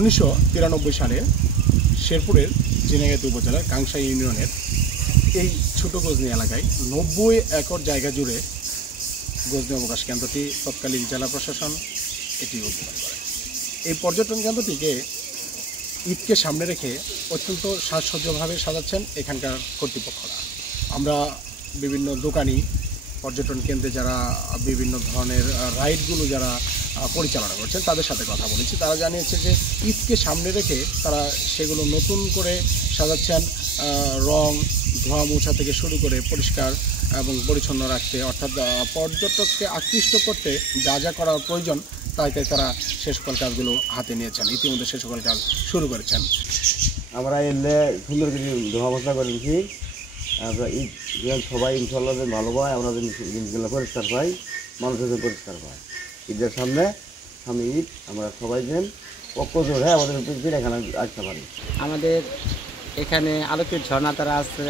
1993 সালে শেরপুরের ঝিনাইগাতি উপজেলার কাংসা ইউনিয়নের এই ছোট গজনী এলাকায় 90 একর জায়গা জুড়ে গজনী অবকাশ কেন্দ্রটি তৎকালীন জেলা প্রশাসন এটি উদ্বোধন করে। এই পর্যটন কেন্দ্রটিকে ঈদকে সামনে রেখে অত্যন্ত সাজসজ্জাভাবে সাজাচ্ছেন এখানকার কর্তৃপক্ষরা। আমরা বিভিন্ন দোকানি, পর্যটন কেন্দ্রে যারা বিভিন্ন ধরনের রাইডগুলো যারা পরিচালনা করছেন তাদের সাথে কথা বলেছি। তারা জানিয়েছে যে ঈদকে সামনে রেখে তারা সেগুলো নতুন করে সাজাচ্ছেন, রং, ধোয়া মোছা থেকে শুরু করে পরিষ্কার এবং পরিচ্ছন্ন রাখতে, অর্থাৎ পর্যটককে আকৃষ্ট করতে যা যা করা প্রয়োজন তাই তারা সে সকল কাজগুলো হাতে নিয়েছেন, ইতিমধ্যে সে সকল কাজ শুরু করেছেন। আমরা এলে সুন্দর করে ধোয়া মোছা করেছি। আমরা ঈদ সবাই ইনশাল্লাহ ভালো পাই, আমরা জিনিসগুলো পরিষ্কার পাই, মানুষের পরিষ্কার পাই। ঈদের সামনে ঈদ আমরা সবাই যেন পক্ষ ধরে আমাদের এখানে আসতে পারি। আমাদের এখানে আলোকিত ঝর্ণাধারা আছে,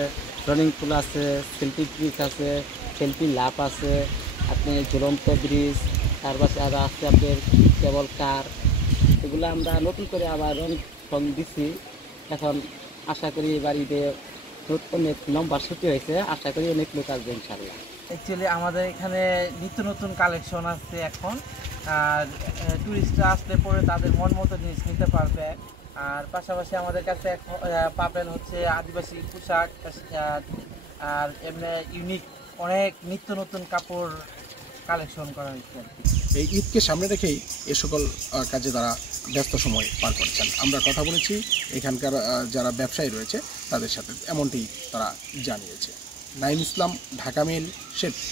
রানিং পুল আছে, সেলফি ব্রিজ আছে, সেলফি লাভ আছে, আপনি ঝুলন্ত ব্রিজ, তার পাশে আরও আছে আপনার কেবল কার। এগুলো আমরা নতুন করে আবার রং দিচ্ছি। এখন আশা করি এবার ঈদে অনেক লম্বা ছুটি হয়েছে, আশা করি অনেক লোক আসবে ইনশাল্লাহ। অ্যাকচুয়ালি আমাদের এখানে নিত্য নতুন কালেকশন আছে এখন, আর টুরিস্টরা আসলে পরে তাদের মন মতো জিনিস নিতে পারবে। আর পাশাপাশি আমাদের কাছে পাবেন হচ্ছে আদিবাসী পোশাক, আর এমনি ইউনিক অনেক নিত্য নতুন কাপড় কালেকশন করা হয়েছে। এই ঈদকে সামনে রেখেই এ সকল কাজে তারা ব্যস্ত সময় পার করেছেন। আমরা কথা বলেছি এখানকার যারা ব্যবসায়ী রয়েছে তাদের সাথে, এমনটি তারা জানিয়েছে। নাইম ইসলাম, ঢাকা মেইল, শেরপুর।